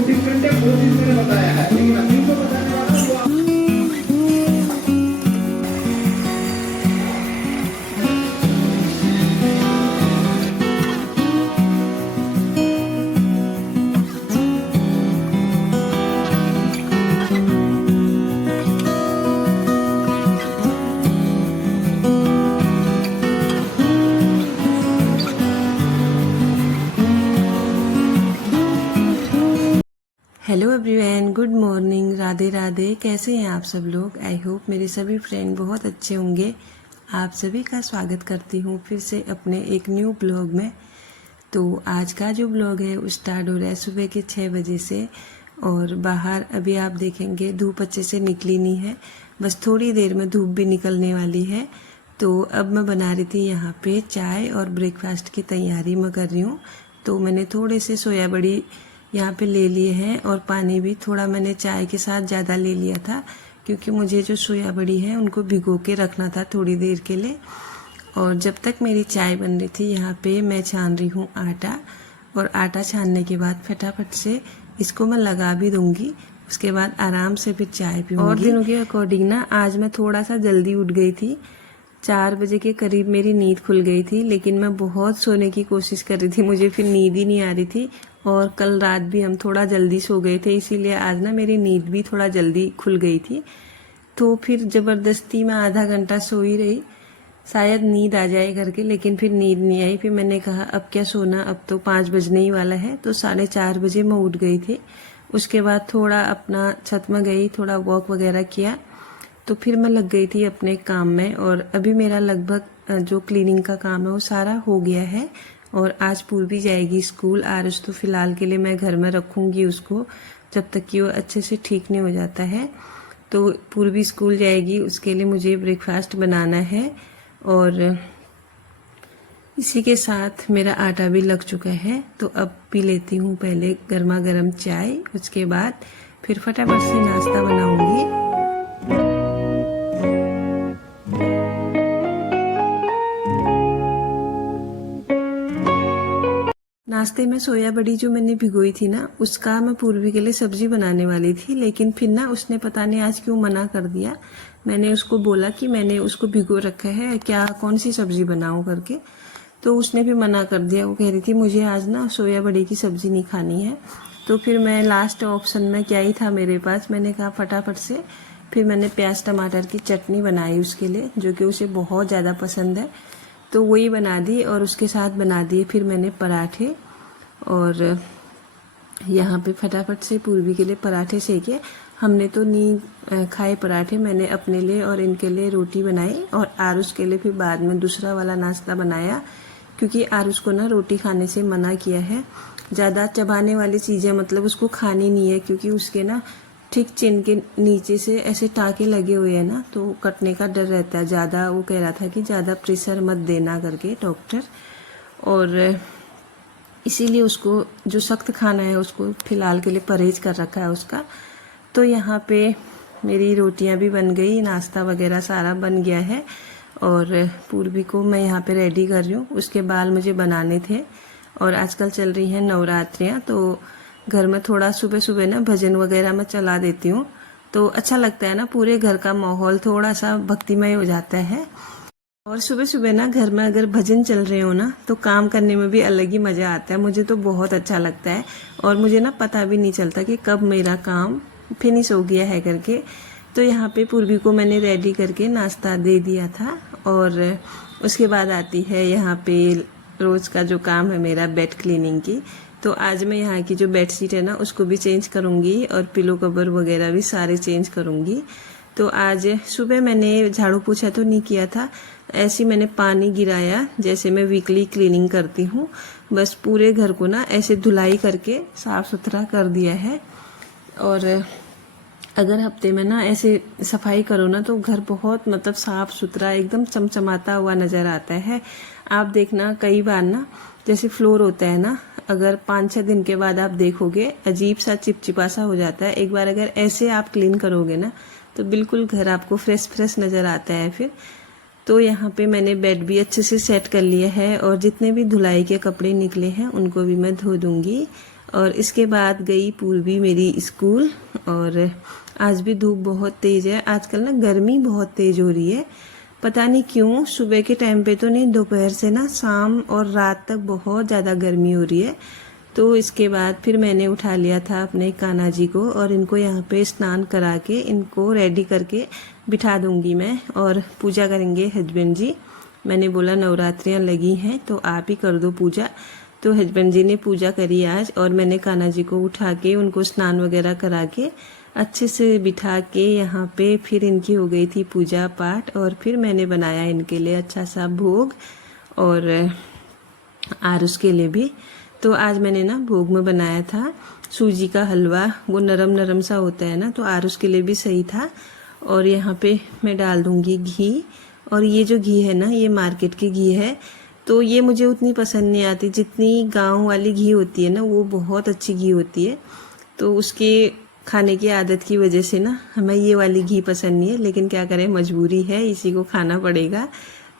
Different है, वो चीज मैंने बताया है, लेकिन अभी को बताने वाला वो hello everyone, good morning, Radhe Radhe. कैसे हैं आप सब लोग? आई होप मेरे सभी फ्रेंड बहुत अच्छे होंगे। आप सभी का स्वागत करती हूँ फिर से अपने एक न्यू ब्लॉग में। तो आज का जो ब्लॉग है वो स्टार्ट हो रहा है सुबह के 6 बजे से। और बाहर अभी आप देखेंगे धूप अच्छे से निकली नहीं है, बस थोड़ी देर में धूप भी निकलने वाली है। तो अब मैं बना रही थी यहाँ पे चाय और ब्रेकफास्ट की तैयारी मैं कर रही हूँ। तो मैंने थोड़े से सोया बड़ी यहाँ पे ले लिए हैं और पानी भी थोड़ा मैंने चाय के साथ ज़्यादा ले लिया था, क्योंकि मुझे जो सोया बड़ी है उनको भिगो के रखना था थोड़ी देर के लिए। और जब तक मेरी चाय बन रही थी यहाँ पे मैं छान रही हूँ आटा। और आटा छानने के बाद फटाफट से इसको मैं लगा भी दूंगी, उसके बाद आराम से फिर चाय पीऊँगी। और दिनों के अकॉर्डिंग ना आज मैं थोड़ा सा जल्दी उठ गई थी। 4 बजे के करीब मेरी नींद खुल गई थी, लेकिन मैं बहुत सोने की कोशिश कर रही थी, मुझे फिर नींद ही नहीं आ रही थी। और कल रात भी हम थोड़ा जल्दी सो गए थे, इसीलिए आज ना मेरी नींद भी थोड़ा जल्दी खुल गई थी। तो फिर ज़बरदस्ती मैं आधा घंटा सो ही रही, शायद नींद आ जाए करके, लेकिन फिर नींद नहीं आई। फिर मैंने कहा अब क्या सोना, अब तो 5 बजने ही वाला है। तो 4:30 बजे मैं उठ गई थी। उसके बाद थोड़ा अपना छत में गई, थोड़ा वॉक वगैरह किया, तो फिर मैं लग गई थी अपने काम में। और अभी मेरा लगभग जो क्लीनिंग का काम है वो सारा हो गया है। और आज पूर्वी जाएगी स्कूल। आज तो फिलहाल के लिए मैं घर में रखूँगी उसको, जब तक कि वो अच्छे से ठीक नहीं हो जाता है। तो पूर्वी स्कूल जाएगी, उसके लिए मुझे ब्रेकफास्ट बनाना है। और इसी के साथ मेरा आटा भी लग चुका है। तो अब पी लेती हूँ पहले गर्मा गर्म चाय, उसके बाद फिर फटाफट से नाश्ता बनाऊँगी। नाश्ते में सोया बड़ी जो मैंने भिगोई थी ना, उसका मैं पूर्वी के लिए सब्जी बनाने वाली थी, लेकिन फिर ना उसने पता नहीं आज क्यों मना कर दिया। मैंने उसको बोला कि मैंने उसको भिगो रखा है, क्या कौन सी सब्जी बनाऊं करके, तो उसने भी मना कर दिया। वो कह रही थी मुझे आज ना सोया बड़ी की सब्जी नहीं खानी है। तो फिर मैं लास्ट ऑप्शन में क्या ही था मेरे पास, मैंने कहा फटाफट से फिर मैंने प्याज टमाटर की चटनी बनाई उसके लिए, जो कि उसे बहुत ज़्यादा पसंद है। तो वही बना दी और उसके साथ बना दिए फिर मैंने पराठे। और यहाँ पे फटाफट से पूर्वी के लिए पराठे सेके। हमने तो नहीं खाए पराठे, मैंने अपने लिए और इनके लिए रोटी बनाई और आरुष के लिए फिर बाद में दूसरा वाला नाश्ता बनाया, क्योंकि आरुष को ना रोटी खाने से मना किया है। ज़्यादा चबाने वाली चीज़ें मतलब उसको खानी नहीं है, क्योंकि उसके ना ठीक चिन के नीचे से ऐसे टाँके लगे हुए हैं ना, तो कटने का डर रहता है ज़्यादा। वो कह रहा था कि ज़्यादा प्रेशर मत देना करके डॉक्टर, और इसीलिए उसको जो सख्त खाना है उसको फ़िलहाल के लिए परहेज कर रखा है उसका। तो यहाँ पे मेरी रोटियाँ भी बन गई, नाश्ता वगैरह सारा बन गया है। और पूर्वी को मैं यहाँ पे रेडी कर रही हूँ, उसके बाल मुझे बनाने थे। और आजकल चल रही हैं नवरात्रियाँ, तो घर में थोड़ा सुबह सुबह ना भजन वगैरह मैं चला देती हूँ, तो अच्छा लगता है ना, पूरे घर का माहौल थोड़ा सा भक्तिमय हो जाता है। और सुबह सुबह ना घर में अगर भजन चल रहे हो ना, तो काम करने में भी अलग ही मज़ा आता है। मुझे तो बहुत अच्छा लगता है, और मुझे ना पता भी नहीं चलता कि कब मेरा काम फिनिश हो गया है करके। तो यहाँ पे पूर्वी को मैंने रेडी करके नाश्ता दे दिया था। और उसके बाद आती है यहाँ पे रोज़ का जो काम है मेरा, बेड क्लीनिंग की। तो आज मैं यहाँ की जो बेडशीट है ना उसको भी चेंज करूँगी, और पिलो कवर वगैरह भी सारे चेंज करूँगी। तो आज सुबह मैंने झाड़ू पोछा तो नहीं किया था, ऐसे मैंने पानी गिराया, जैसे मैं वीकली क्लीनिंग करती हूँ। बस पूरे घर को ना ऐसे धुलाई करके साफ़ सुथरा कर दिया है। और अगर हफ्ते में ना ऐसे सफाई करो ना, तो घर बहुत मतलब साफ़ सुथरा एकदम चमचमाता हुआ नज़र आता है। आप देखना कई बार ना जैसे फ्लोर होता है ना, अगर 5-6 दिन के बाद आप देखोगे अजीब सा चिपचिपा सा हो जाता है। एक बार अगर ऐसे आप क्लीन करोगे ना, तो बिल्कुल घर आपको फ्रेश फ्रेश नज़र आता है फिर। तो यहाँ पे मैंने बेड भी अच्छे से सेट कर लिया है और जितने भी धुलाई के कपड़े निकले हैं उनको भी मैं धो दूँगी। और इसके बाद गई पूर्वी मेरी स्कूल। और आज भी धूप बहुत तेज़ है, आजकल ना गर्मी बहुत तेज़ हो रही है, पता नहीं क्यों। सुबह के टाइम पे तो नहीं, दोपहर से ना शाम और रात तक बहुत ज़्यादा गर्मी हो रही है। तो इसके बाद फिर मैंने उठा लिया था अपने कान्हा जी को और इनको यहाँ पे स्नान करा के इनको रेडी करके बिठा दूंगी मैं, और पूजा करेंगे हस्बैंड जी। मैंने बोला नवरात्रियाँ लगी हैं तो आप ही कर दो पूजा। तो हस्बैंड जी ने पूजा करी आज, और मैंने कान्हा जी को उठा के उनको स्नान वगैरह करा के अच्छे से बिठा के यहाँ पे फिर इनकी हो गई थी पूजा पाठ। और फिर मैंने बनाया इनके लिए अच्छा सा भोग और आरुष के लिए भी। तो आज मैंने ना भोग में बनाया था सूजी का हलवा, वो नरम नरम सा होता है ना, तो आरुष के लिए भी सही था। और यहाँ पे मैं डाल दूँगी घी, और ये जो घी है ना ये मार्केट की घी है, तो ये मुझे उतनी पसंद नहीं आती जितनी गांव वाली घी होती है ना, वो बहुत अच्छी घी होती है। तो उसके खाने की आदत की वजह से ना हमें ये वाली घी पसंद नहीं है, लेकिन क्या करें, मजबूरी है, इसी को खाना पड़ेगा।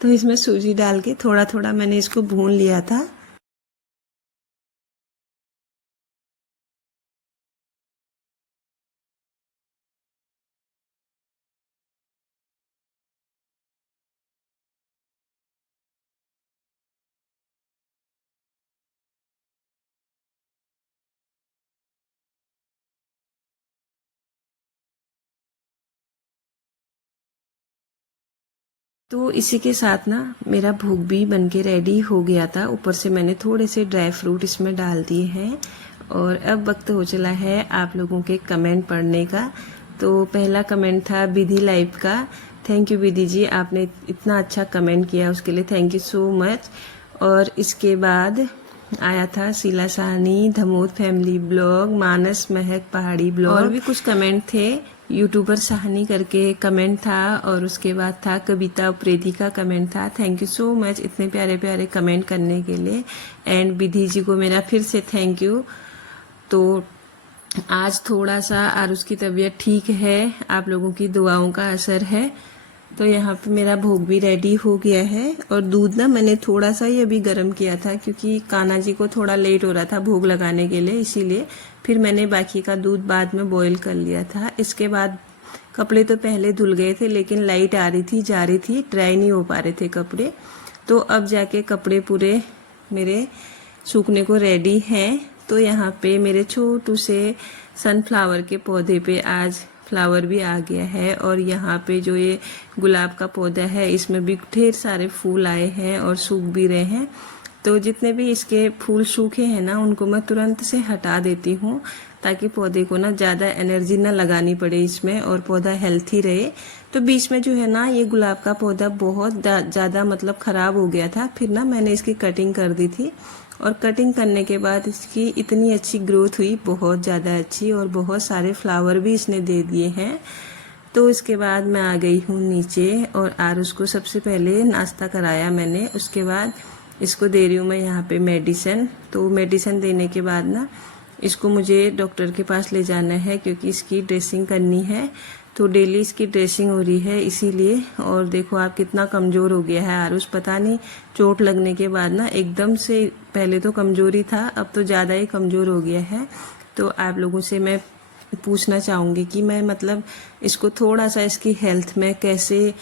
तो इसमें सूजी डाल के थोड़ा थोड़ा मैंने इसको भून लिया था। तो इसी के साथ ना मेरा भोग भी बनके रेडी हो गया था। ऊपर से मैंने थोड़े से ड्राई फ्रूट इसमें डाल दिए हैं। और अब वक्त हो चला है आप लोगों के कमेंट पढ़ने का। तो पहला कमेंट था विधि लाइफ का। थैंक यू विधि जी, आपने इतना अच्छा कमेंट किया, उसके लिए थैंक यू सो मच। और इसके बाद आया था शीला साहनी, धमोद फैमिली ब्लॉग, मानस महक पहाड़ी ब्लॉग, और भी कुछ कमेंट थे। यूट्यूबर साहनी करके कमेंट था, और उसके बाद था कविता उप्रेती का कमेंट था। थैंक यू सो मच इतने प्यारे प्यारे कमेंट करने के लिए। एंड विधि जी को मेरा फिर से थैंक यू। तो आज थोड़ा सा आरुष की तबीयत ठीक है, आप लोगों की दुआओं का असर है। तो यहाँ पे मेरा भोग भी रेडी हो गया है। और दूध ना मैंने थोड़ा सा ही अभी गर्म किया था, क्योंकि कान्हा जी को थोड़ा लेट हो रहा था भोग लगाने के लिए, इसीलिए फिर मैंने बाकी का दूध बाद में बॉईल कर लिया था। इसके बाद कपड़े तो पहले धुल गए थे, लेकिन लाइट आ रही थी जा रही थी, ड्राई नहीं हो पा रहे थे कपड़े। तो अब जाके कपड़े पूरे मेरे सूखने को रेडी हैं। तो यहाँ पे मेरे छोटू से सनफ्लावर के पौधे पे आज फ्लावर भी आ गया है। और यहाँ पे जो ये गुलाब का पौधा है, इसमें भी ढेर सारे फूल आए हैं और सूख भी रहे हैं। तो जितने भी इसके फूल सूखे हैं ना, उनको मैं तुरंत से हटा देती हूँ, ताकि पौधे को ना ज़्यादा एनर्जी ना लगानी पड़े इसमें, और पौधा हेल्थी रहे। तो बीच में जो है ना ये गुलाब का पौधा बहुत ज़्यादा मतलब ख़राब हो गया था, फिर ना मैंने इसकी कटिंग कर दी थी। और कटिंग करने के बाद इसकी इतनी अच्छी ग्रोथ हुई, बहुत ज़्यादा अच्छी, और बहुत सारे फ्लावर भी इसने दे दिए हैं। तो इसके बाद मैं आ गई हूँ नीचे, और आरुष को सबसे पहले नाश्ता कराया मैंने। उसके बाद इसको दे रही हूँ मैं यहाँ पे मेडिसिन। तो मेडिसिन देने के बाद ना इसको मुझे डॉक्टर के पास ले जाना है, क्योंकि इसकी ड्रेसिंग करनी है। तो डेली इसकी ड्रेसिंग हो रही है इसीलिए। और देखो आप कितना कमज़ोर हो गया है आरुष, पता नहीं चोट लगने के बाद ना एकदम से, पहले तो कमज़ोर ही था, अब तो ज़्यादा ही कमज़ोर हो गया है। तो आप लोगों से मैं पूछना चाहूँगी कि मैं मतलब इसको थोड़ा सा इसकी हेल्थ में कैसे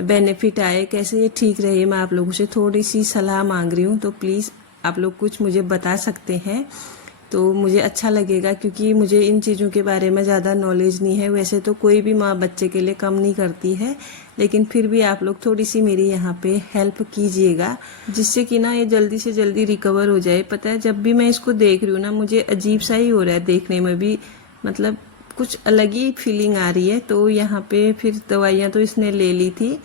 बेनिफिट आए, कैसे ये ठीक रहे, मैं आप लोगों से थोड़ी सी सलाह मांग रही हूँ। तो प्लीज़ आप लोग कुछ मुझे बता सकते हैं तो मुझे अच्छा लगेगा, क्योंकि मुझे इन चीज़ों के बारे में ज़्यादा नॉलेज नहीं है। वैसे तो कोई भी माँ बच्चे के लिए कम नहीं करती है, लेकिन फिर भी आप लोग थोड़ी सी मेरी यहाँ पे हेल्प कीजिएगा, जिससे कि ना ये जल्दी से जल्दी रिकवर हो जाए। पता है, जब भी मैं इसको देख रही हूँ ना, मुझे अजीब सा ही हो रहा है देखने में भी, मतलब कुछ अलग ही फीलिंग आ रही है। तो यहाँ पे फिर दवाइयाँ तो इसने ले ली थी।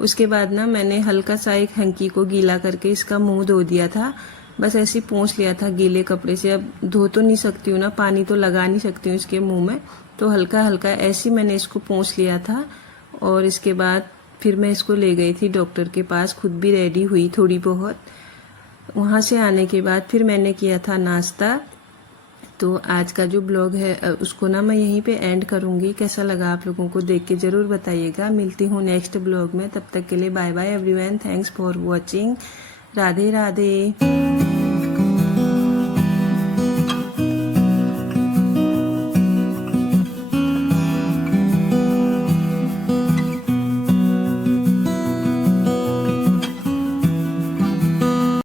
उसके बाद ना मैंने हल्का सा एक हैंकी को गीला करके इसका मुँह धो दिया था, बस ऐसे ही पोंछ लिया था गीले कपड़े से। अब धो तो नहीं सकती हूँ ना, पानी तो लगा नहीं सकती हूँ इसके मुंह में, तो हल्का हल्का ऐसे ही मैंने इसको पोंछ लिया था। और इसके बाद फिर मैं इसको ले गई थी डॉक्टर के पास, खुद भी रेडी हुई थोड़ी बहुत। वहाँ से आने के बाद फिर मैंने किया था नाश्ता। तो आज का जो ब्लॉग है उसको ना मैं यहीं पे एंड करूँगी। कैसा लगा आप लोगों को देख के ज़रूर बताइएगा। मिलती हूँ नेक्स्ट ब्लॉग में, तब तक के लिए bye bye everyone. Thanks for watching. Radhe Radhe.